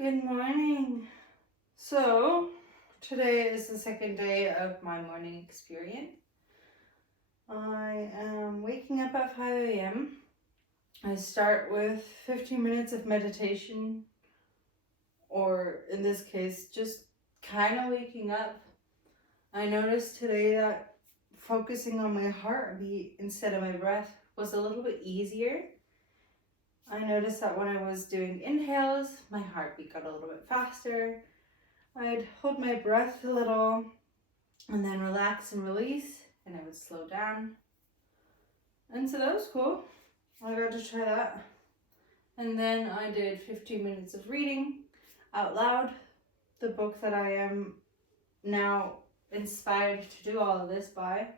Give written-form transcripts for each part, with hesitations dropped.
Good morning. So, today is the second day of my morning experience. I am waking up at 5 a.m. I start with 15 minutes of meditation, or in this case, just kind of waking up. I noticed today that focusing on my heartbeat instead of my breath was a little bit easier. I noticed that when I was doing inhales, my heartbeat got a little bit faster. I'd hold my breath a little and then relax and release, and I would slow down. And so that was cool. I got to try that. And then I did 15 minutes of reading out loud, the book that I am now inspired to do all of this by.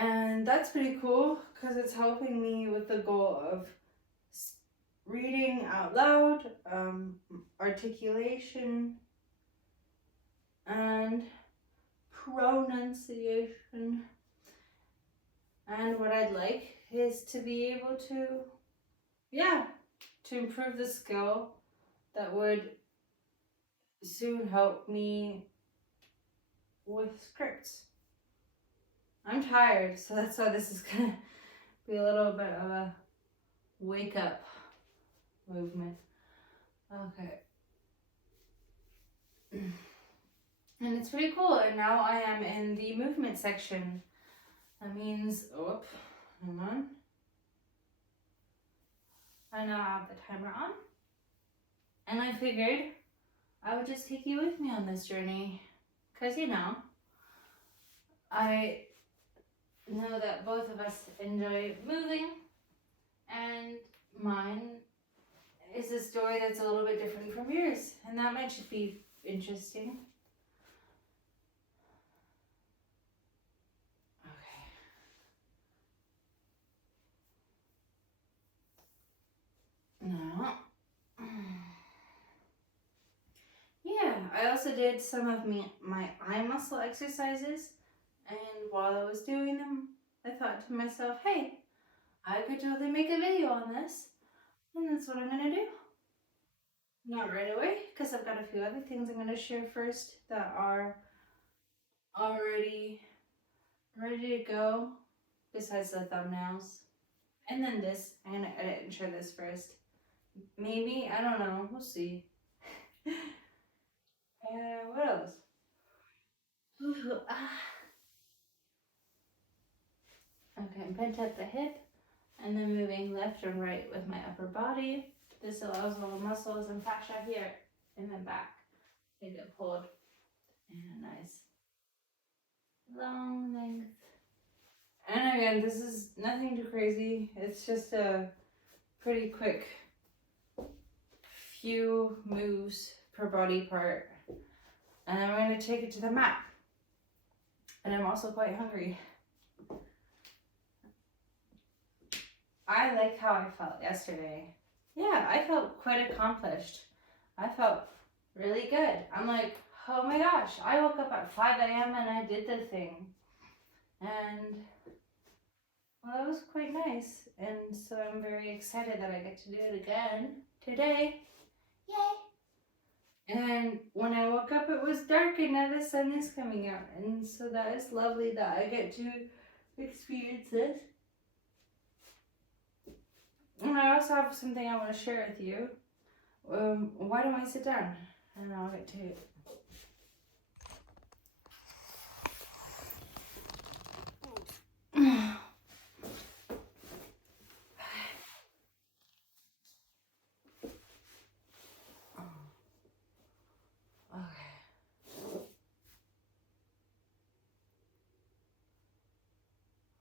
And that's pretty cool because it's helping me with the goal of reading out loud, articulation, and pronunciation. And what I'd like is to be able to improve the skill that would soon help me with scripts. I'm tired, so that's why this is gonna be a little bit of a wake up movement. Okay. And it's pretty cool, and now I am in the movement section. That means, hang on. I now have the timer on. And I figured I would just take you with me on this journey. Because, I know that both of us enjoy moving. And mine is a story that's a little bit different from yours. And that might just be interesting. Now, I also did some of my eye muscle exercises, and while I was doing them, I thought to myself, hey, I could totally make a video on this, and that's what I'm going to do. Not right away, because I've got a few other things I'm going to share first that are already ready to go, besides the thumbnails. And then this, I'm going to edit and share this first. Maybe, I don't know, we'll see. What else? Okay, I'm bent at the hip and then moving left and right with my upper body. This allows all the muscles and fascia here and then back to get pulled in a nice long length. And again, this is nothing too crazy. It's just a pretty quick few moves per body part. And then we're going to take it to the mat. And I'm also quite hungry. I like how I felt yesterday. Yeah, I felt quite accomplished. I felt really good. I'm like, oh my gosh, I woke up at 5 a.m. and I did the thing. And, well, that was quite nice. And so I'm very excited that I get to do it again today. Yay! And when I woke up, it was dark and now the sun is coming out. And so that is lovely that I get to experience this. And I also have something I want to share with you. Why don't I sit down? And I'll get to it.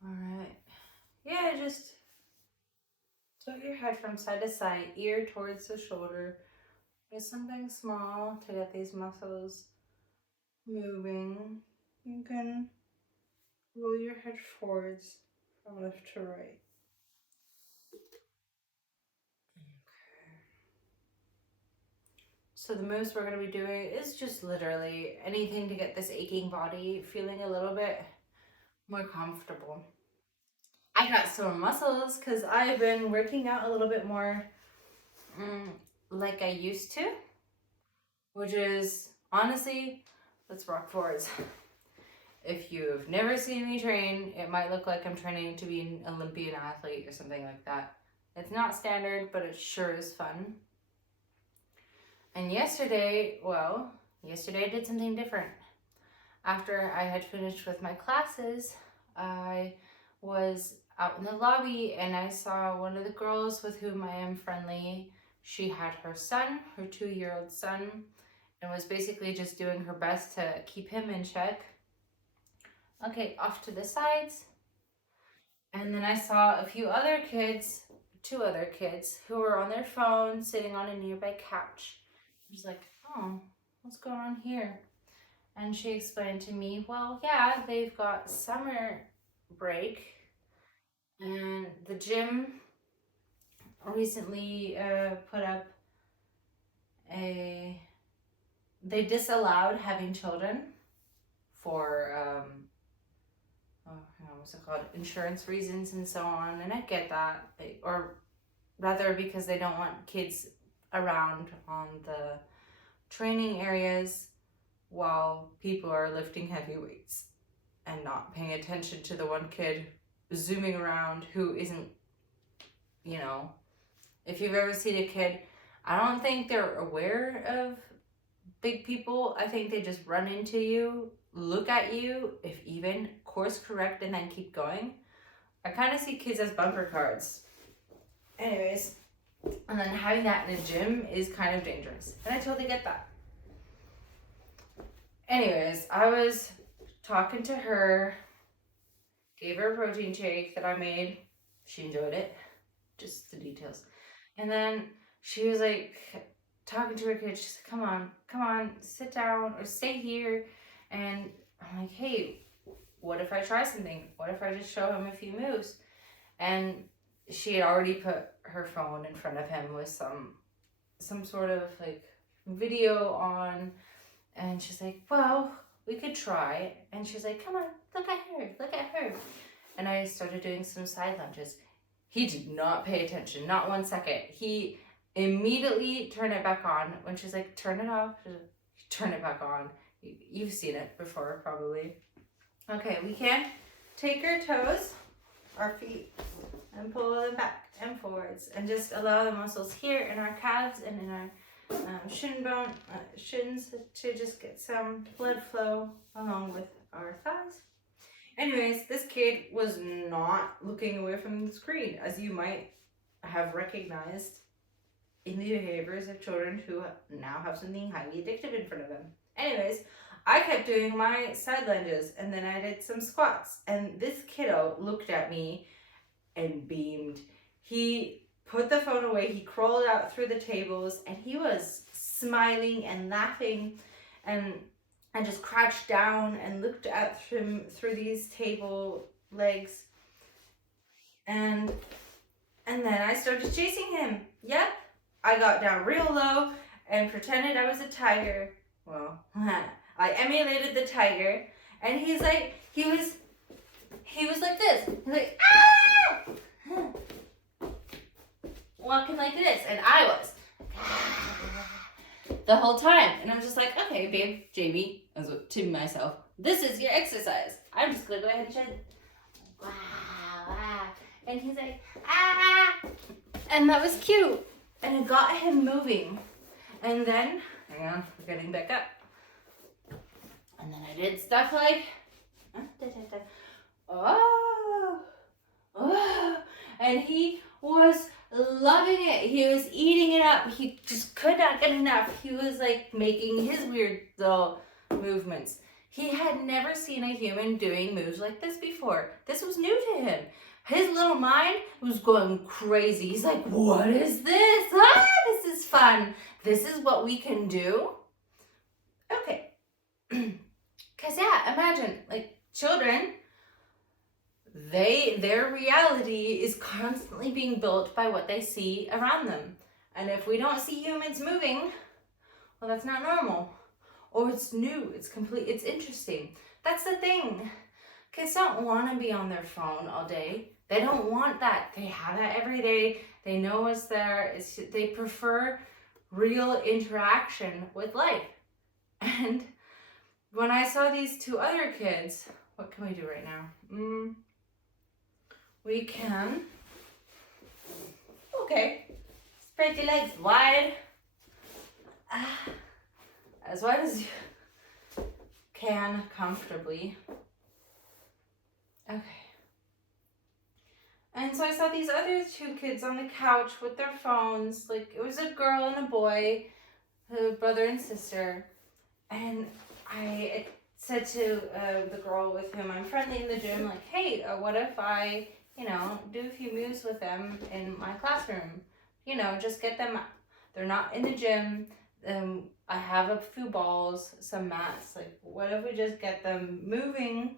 Alright. Yeah, just tilt your head from side to side, ear towards the shoulder. Do something small to get these muscles moving. You can roll your head forwards from left to right. So the moves we're going to be doing is just literally anything to get this aching body feeling a little bit more comfortable. I got sore muscles because I've been working out a little bit more like I used to, which is honestly, let's rock forwards. If you've never seen me train, it might look like I'm training to be an Olympian athlete or something like that. It's not standard, but it sure is fun. And yesterday I did something different. After I had finished with my classes, I was out in the lobby and I saw one of the girls with whom I am friendly. She had her son, her 2-year-old son, and was basically just doing her best to keep him in check. Okay, off to the sides. And then I saw a few other kids, 2 other kids, who were on their phone sitting on a nearby couch. I was like, oh, what's going on here? And she explained to me, well, yeah, they've got summer break, and the gym recently put up they disallowed having children for, what's it called, insurance reasons and so on, and I get that, or rather because they don't want kids around on the training areas while people are lifting heavy weights and not paying attention to the one kid zooming around who isn't, if you've ever seen a kid, I don't think they're aware of big people. I think they just run into you, look at you, if even, course correct, and then keep going. I kind of see kids as bumper cars. Anyways, and then having that in a gym is kind of dangerous. And I totally get that. Anyways, I was talking to her, gave her a protein shake that I made. She enjoyed it. Just the details. And then she was like talking to her kid. She's like, come on, sit down or stay here. And I'm like, hey, what if I try something? What if I just show him a few moves? And she had already put her phone in front of him with some sort of like video on. And she's like, well, we could try. And she's like, come on, look at her. And I started doing some side lunges. He did not pay attention, not 1 second. He immediately turned it back on. When she's like, turn it off, turn it back on. You've seen it before, probably. Okay, we can take our toes, our feet, and pull them back and forwards. And just allow the muscles here in our calves and in our shins to just get some blood flow along with our thighs. Anyways, this kid was not looking away from the screen, as you might have recognized in the behaviors of children who now have something highly addictive in front of them. Anyways, I kept doing my side lunges, and then I did some squats, and this kiddo looked at me and beamed. He put the phone away, he crawled out through the tables, and he was smiling and laughing, and I just crouched down and looked at him through these table legs. And then I started chasing him. Yep, I got down real low and pretended I was a tiger. Well, I emulated the tiger, and he was like this. He's like, ah! Walking like this, and I was the whole time. And I'm just like, okay, babe, Jamie, to myself, this is your exercise. I'm just gonna go ahead and show it. Wow, wow. And he's like, ah! And that was cute. And it got him moving. And then, hang on, we're getting back up. And then I did stuff like, oh, and he was loving it. He was eating it up. He just could not get enough. He was like making his weird little movements. He had never seen a human doing moves like this before. This was new to him. His little mind was going crazy. He's like, what is this? Ah, this is fun. This is what we can do. Okay. Because yeah, imagine, like, children, their reality is constantly being built by what they see around them. And if we don't see humans moving, well, that's not normal. Or it's new, it's interesting. That's the thing. Kids don't want to be on their phone all day. They don't want that. They have that every day. They know it's there. They prefer real interaction with life. And when I saw these two other kids, what can we do right now? We can, okay, spread your legs wide, as wide as you can comfortably. Okay. And so I saw these other two kids on the couch with their phones. Like, it was a girl and a boy, a brother and sister. And I said to the girl with whom I'm friendly in the gym, like, hey, what if I, do a few moves with them in my classroom? Just get them, they're not in the gym. I have a few balls, some mats. Like, what if we just get them moving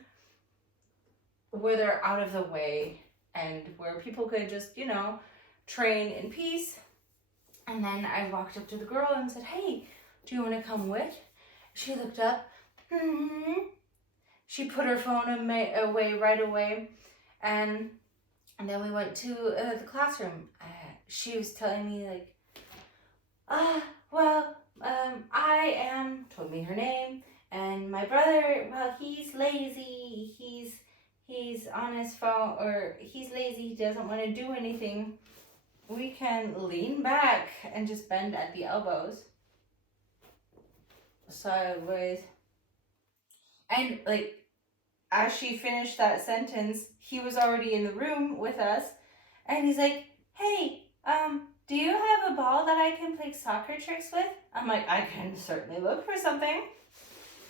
where they're out of the way and where people could just, train in peace? And then I walked up to the girl and said, hey, do you want to come with? She looked up. She put her phone away right away. And then we went to the classroom. She was telling me, like, told me her name. And my brother, well, he's lazy. He's on his phone, or he's lazy. He doesn't want to do anything. We can lean back and just bend at the elbows. Sideways. And, like, as she finished that sentence, he was already in the room with us. And he's like, hey, do you have a ball that I can play soccer tricks with? I'm like, I can certainly look for something.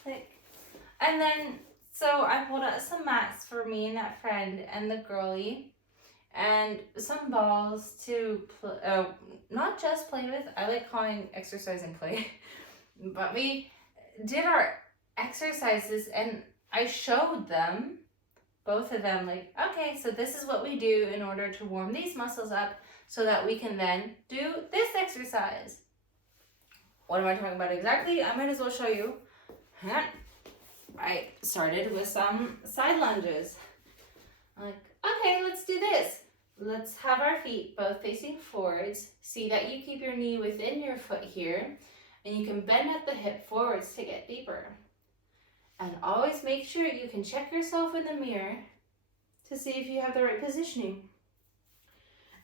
And then, so I pulled out some mats for me and that friend and the girlie, and some balls to not just play with. I like calling exercise and play. But we did our exercises, and I showed them, both of them, like, okay, so this is what we do in order to warm these muscles up so that we can then do this exercise. What am I talking about exactly? I might as well show you. I started with some side lunges. Like, okay, let's do this. Let's have our feet both facing forwards. See that you keep your knee within your foot here, and you can bend at the hip forwards to get deeper. And always make sure you can check yourself in the mirror to see if you have the right positioning.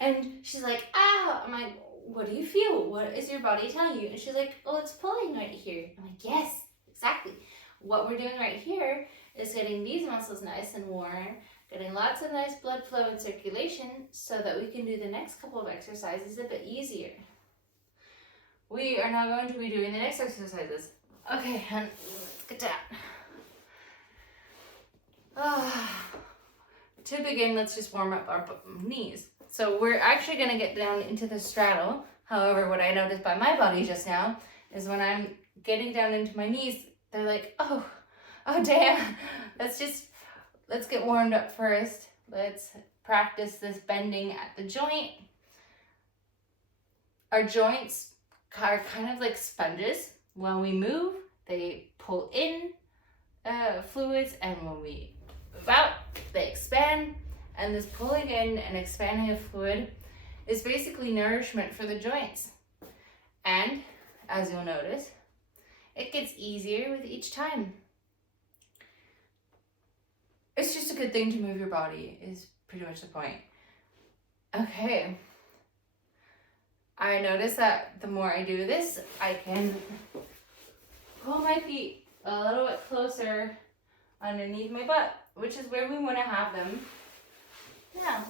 And she's like, ow. I'm like, what do you feel? What is your body telling you? And she's like, oh, it's pulling right here. I'm like, yes, exactly. What we're doing right here is getting these muscles nice and warm, getting lots of nice blood flow and circulation so that we can do the next couple of exercises a bit easier. We are now going to be doing the next exercises. Okay, and let's get down. To begin, let's just warm up our knees. So we're actually going to get down into the straddle. However, what I noticed by my body just now is when I'm getting down into my knees, they're like, oh damn. Let's get warmed up first. Let's practice this bending at the joint. Our joints are kind of like sponges. When we move, they pull in fluids, and when we move out, they expand. And this pulling in and expanding of fluid is basically nourishment for the joints. And as you'll notice, it gets easier with each time. It's just a good thing to move your body, is pretty much the point. Okay. I notice that the more I do this, I can pull my feet a little bit closer underneath my butt, which is where we want to have them now.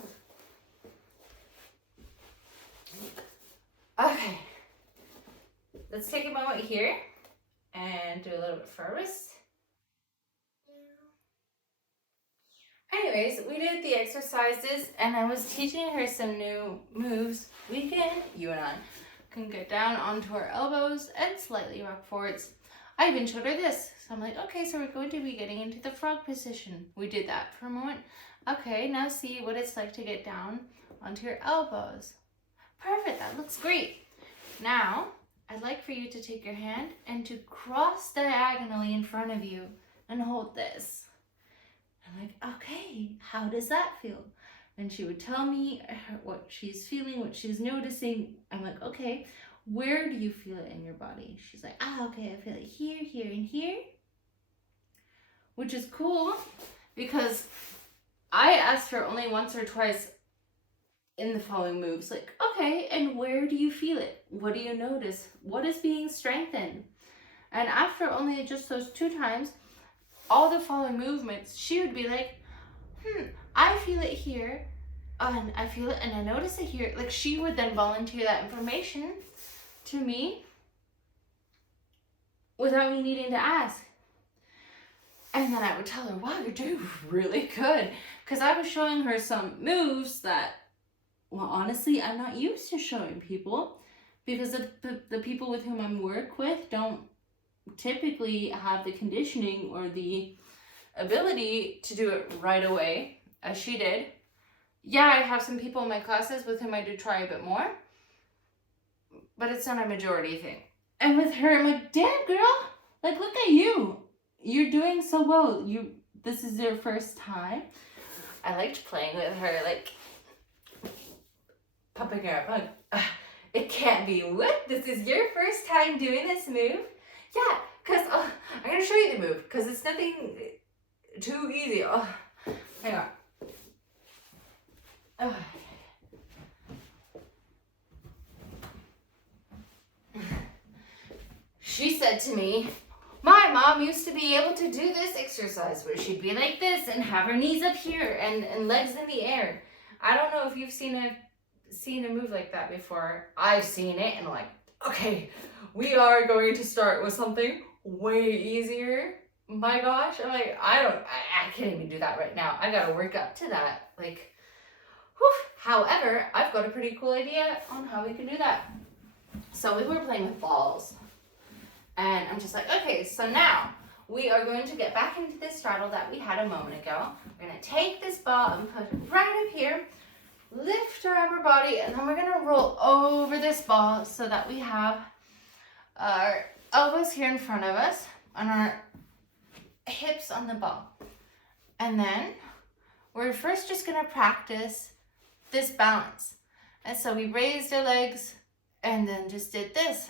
Okay. Let's take a moment here and do a little bit for our wrists. Anyways, we did the exercises, and I was teaching her some new moves. You and I can get down onto our elbows and slightly rock forwards. I even showed her this. So I'm like, okay, so we're going to be getting into the frog position. We did that for a moment. Okay, now see what it's like to get down onto your elbows. Perfect, that looks great. Now, I'd like for you to take your hand and to cross diagonally in front of you and hold this. I'm like, okay, how does that feel? And she would tell me what she's feeling, what she's noticing. I'm like, okay, where do you feel it in your body? She's like, okay, I feel it here, here, and here. Which is cool because I asked her only once or twice in the following moves, like, okay, and where do you feel it? What do you notice? What is being strengthened? And after only just those 2 times, all the following movements, she would be like, I feel it here, and I feel it, and I notice it here. Like, she would then volunteer that information to me without me needing to ask. And then I would tell her, wow, you're doing really good. Because I was showing her some moves that, well, honestly, I'm not used to showing people. Because the people with whom I work with don't typically have the conditioning or the ability to do it right away, as she did. Yeah, I have some people in my classes with whom I do try a bit more. But it's not a majority thing. And with her, I'm like, damn, girl. Like, look at you. You're doing so well. This is your first time. I liked playing with her, like pumping her up. Like, it can't be. What? This is your first time doing this move? Yeah, because I'm going to show you the move because it's nothing too easy. Hang on. She said to me, my mom used to be able to do this exercise where she'd be like this and have her knees up here and legs in the air. I don't know if you've seen a move like that before. I've seen it and I'm like, okay, we are going to start with something way easier. My gosh, I'm like, I can't even do that right now. I gotta work up to that. Like, whew. However, I've got a pretty cool idea on how we can do that. So we were playing with balls. And I'm just like, okay, so now we are going to get back into this straddle that we had a moment ago. We're going to take this ball and put it right up here, lift our upper body, and then we're going to roll over this ball so that we have our elbows here in front of us and our hips on the ball. And then we're first just going to practice this balance. And so we raised our legs and then just did this.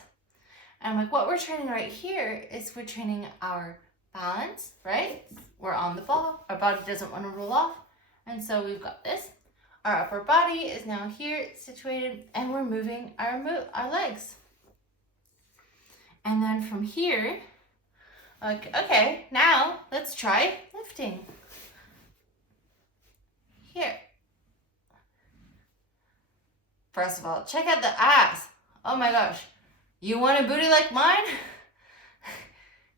And like what we're training right here is we're training our balance, right? We're on the ball. Our body doesn't want to roll off. And so we've got this. Our upper body is now here situated and we're moving our legs. And then from here, like, okay, now let's try lifting. Here. First of all, check out the ass. Oh my gosh. You want a booty like mine?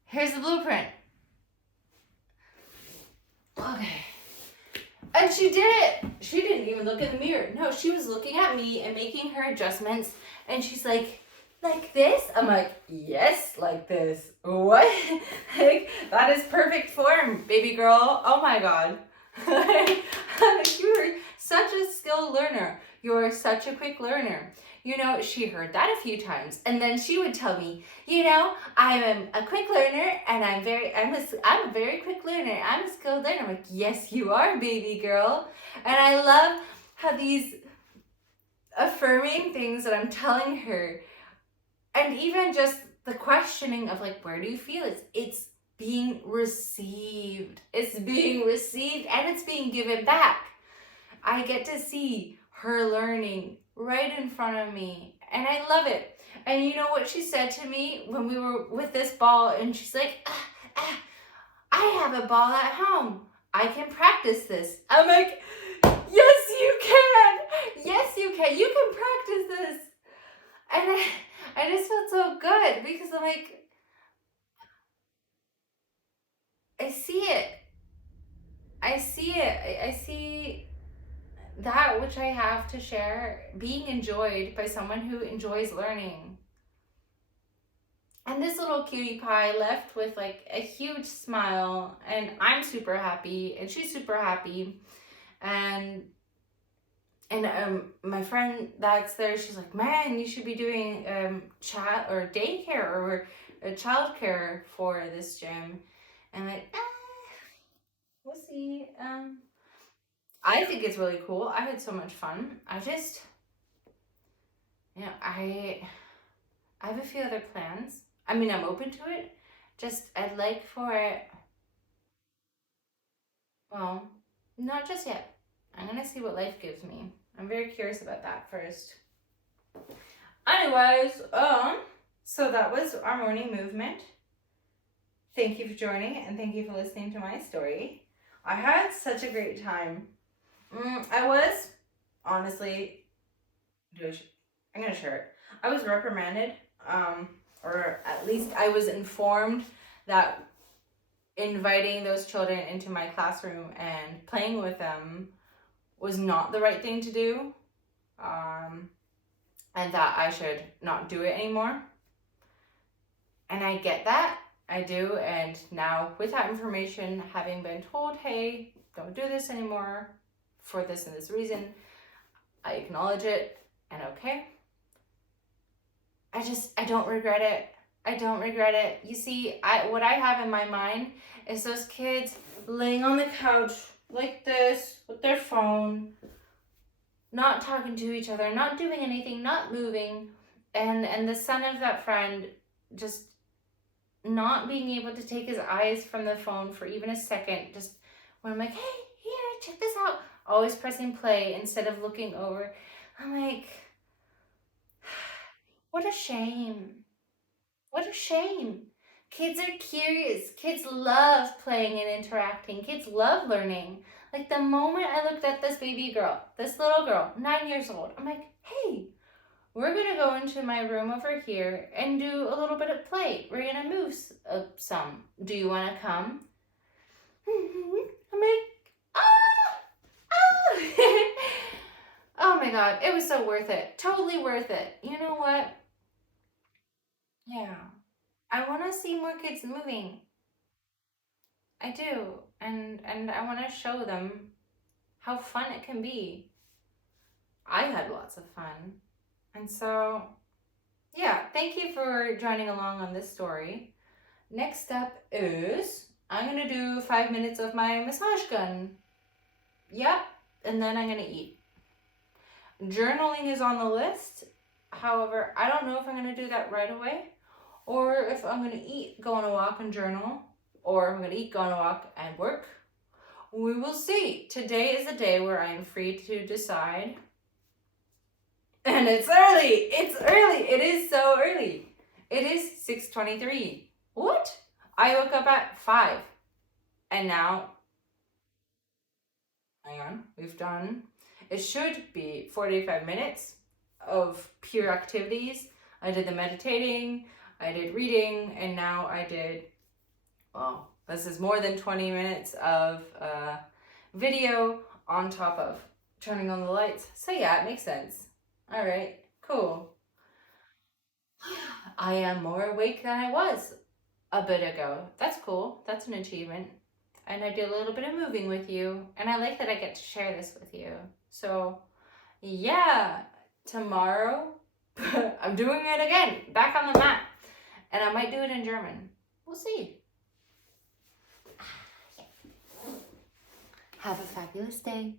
Here's the blueprint. Okay. And she did it. She didn't even look in the mirror. No, she was looking at me and making her adjustments. And she's like this? I'm like, yes, like this. What? Like, that is perfect form, baby girl. Oh my God. You're such a skilled learner. You're such a quick learner. You know, she heard that a few times, and then she would tell me, you know, I'm a quick learner, and I'm a very quick learner. I'm a skilled learner. I'm like, yes, you are, baby girl. And I love how these affirming things that I'm telling her, and even just the questioning of like, where do you feel it? It's being received. It's being received, and it's being given back. I get to see her learning right in front of me, and I love it. And you know what she said to me when we were with this ball, and she's like, I have a ball at home. I can practice this. I'm like, yes, you can. Yes, you can. You can practice this. And I just felt so good because I'm like, I see it. I see it. I see that which I have to share being enjoyed by someone who enjoys learning. And this little cutie pie left with like a huge smile, and I'm super happy and she's super happy. And my friend that's there, she's like, man, you should be doing child or daycare or childcare for this gym. And like, we'll see. I think it's really cool. I had so much fun. I just, you know, I have a few other plans. I mean, I'm open to it. Just, I'd like for it, well, not just yet. I'm gonna see what life gives me. I'm very curious about that first. Anyways, so that was our morning movement. Thank you for joining and thank you for listening to my story. I had such a great time. I was, honestly, I'm gonna share it. I was reprimanded, or at least I was informed that inviting those children into my classroom and playing with them was not the right thing to do, and that I should not do it anymore. And I get that, I do, and now with that information, having been told, hey, don't do this anymore for this and this reason, I acknowledge it, and okay. I don't regret it. I don't regret it. You see, what I have in my mind is those kids laying on the couch like this with their phone, not talking to each other, not doing anything, not moving, and the son of that friend just not being able to take his eyes from the phone for even a second, just when I'm like, hey, here, check this out, always pressing play instead of looking over. I'm like, what a shame. What a shame. Kids are curious. Kids love playing and interacting. Kids love learning. Like the moment I looked at this baby girl, this little girl, 9 years old, I'm like, hey, we're going to go into my room over here and do a little bit of play. We're going to move some. Do you want to come? I'm like, oh my God, it was so worth it. Totally worth it. You know what? Yeah. I want to see more kids moving. I do. And I want to show them how fun it can be. I had lots of fun. And so, yeah, thank you for joining along on this story. Next up is I'm going to do 5 minutes of my massage gun. Yep. And then I'm going to eat. Journaling is on the list. However, I don't know if I'm going to do that right away, or if I'm going to eat, go on a walk and journal, or if I'm going to eat, go on a walk and work. We will see. Today is a day where I am free to decide. And it's early. It's early. It is so early. It is 6:23. What? I woke up at 5. And now, hang on, we've done, it should be 45 minutes of pure activities. I did the meditating, I did reading, and now I did, well, this is more than 20 minutes of video on top of turning on the lights. So yeah, it makes sense. All right, cool. I am more awake than I was a bit ago. That's cool. That's an achievement. And I did a little bit of moving with you. And I like that I get to share this with you. So yeah, tomorrow I'm doing it again. Back on the mat. And I might do it in German. We'll see. Have a fabulous day.